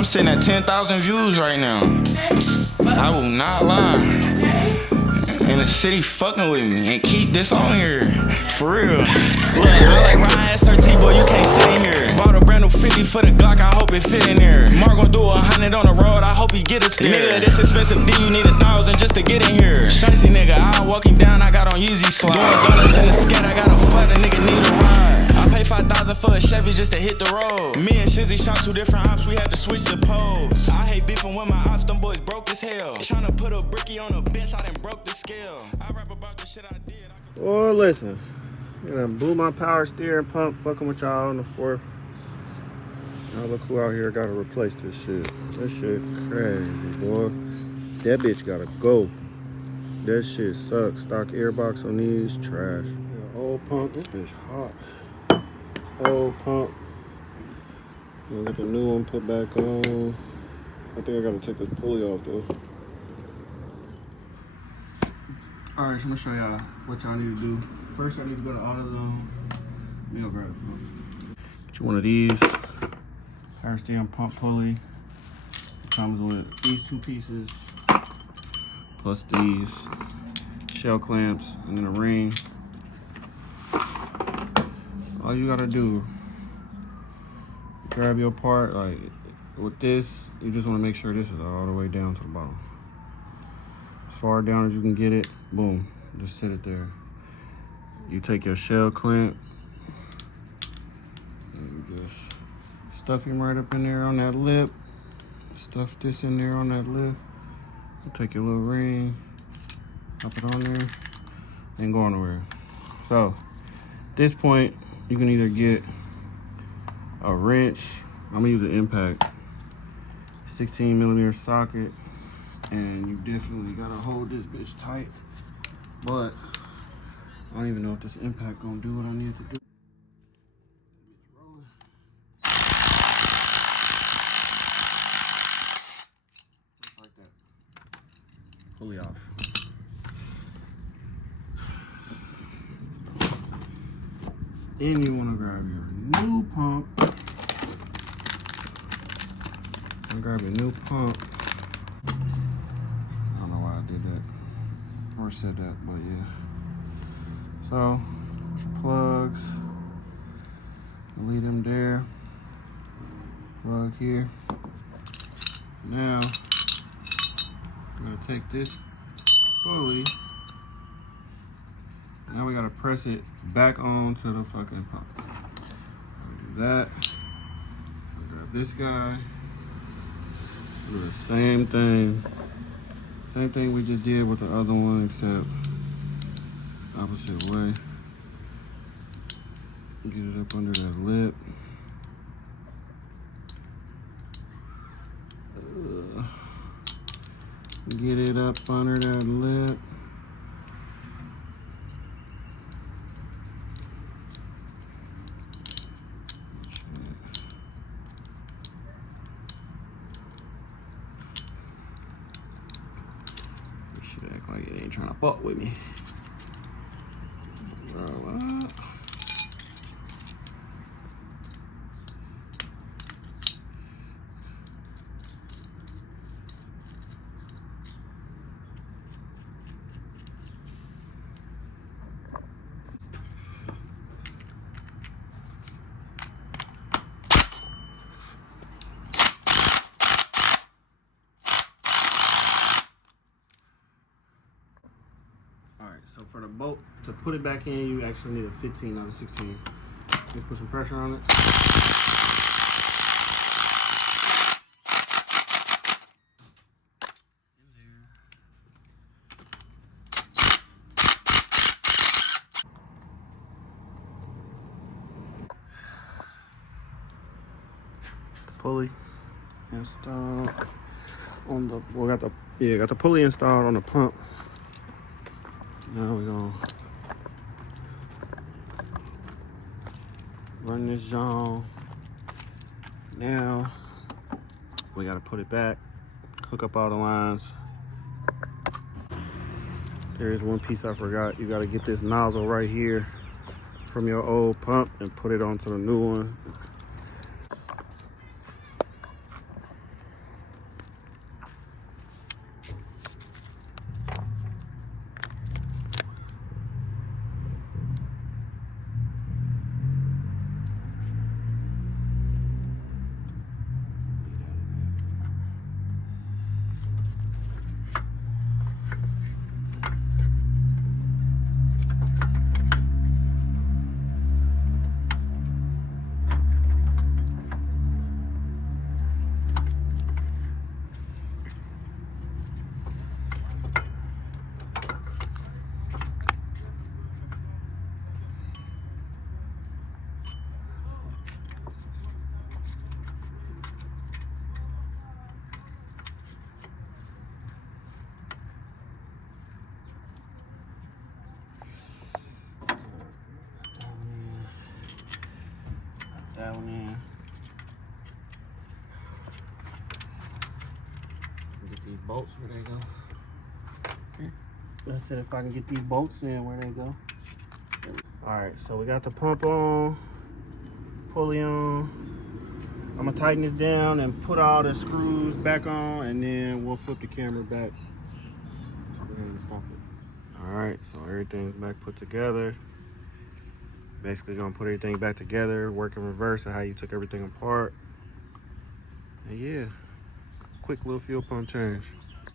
I'm sitting at 10,000 views right now. I will not lie. And the city fucking with me. And keep this on here. For real. Look, I like Ryan SRT, boy, you can't sit in here. Bought a brand new 50 for the Glock, I hope it fit in there. Mark gon' do 100 on the road, I hope he get us there. Nigga, this expensive D, you need 1,000 just to get in here. Shicey nigga, I walk him down, I got on Yeezy slide. Doing donuts in the scat, I got a flat, a nigga need a ride. I pay 5,000 for a Chevy just to hit the road. Me and Shizzy shot 2 different ops, we had to switch the poles. I hate beefing with my ops, them boys broke as hell. Tryna put a bricky on a bench, I done broke the scale. I rap about the shit I did. Oh, listen. I'm gonna blew my power steering pump, fucking with y'all on the 4th. Now look who out here gotta replace this shit. This shit crazy, boy. That bitch gotta go. That shit sucks. Stock airbox on these, trash. Yeah, old pump, this bitch hot. Old pump. Gonna get the new one put back on. I think I gotta take this pulley off though. Alright, so I'm gonna show y'all what y'all need to do. First, I need to go to AutoZone. Let me go grab it. Get you one of these. Power steering pump pulley. It comes with these 2 pieces, plus these shell clamps, and then a ring. All you gotta do, grab your part. Like with this, you just wanna make sure this is all the way down to the bottom. As far down as you can get it, boom, just sit it there. You take your shell clamp and you just stuff him right up in there on that lip. Stuff this in there on that lip. You take your little ring, pop it on there, and go nowhere. So, at this point, you can either get a wrench. I'm gonna use an impact, 16mm socket, and you definitely gotta hold this bitch tight. But I don't even know if this impact gonna do what I need to do. Just like that. Pulley off. Then you wanna grab your new pump. Grab your new pump. I don't know why I did that or said that, but yeah. So, plugs, leave them there, plug here. Now, I'm gonna take this pulley, now we gotta press it back onto the fucking pump. Do that, grab this guy, do the same thing we just did with the other one, except opposite way. Get it up under that lip. Get it up under that lip. This shit act like it ain't trying to fuck with me. Alright, so for the bolt, to put it back in, you actually need a 15, not a 16. Just put some pressure on it. Pulley installed on the, well, got the pulley installed on the pump. Now we're gonna run this John. Now we gotta put it back, hook up all the lines. There is one piece I forgot. You gotta get this nozzle right here from your old pump and put it onto the new one. these bolts, where they go? I said if I can get these bolts in, where they go. Alright, so we got the pump on, pulley on. I'm gonna tighten this down and put all the screws back on, and then we'll flip the camera back. So we're gonna stop it. Alright, so everything's back put together. Basically gonna put everything back together, work in reverse of how you took everything apart. And yeah, quick little fuel pump change.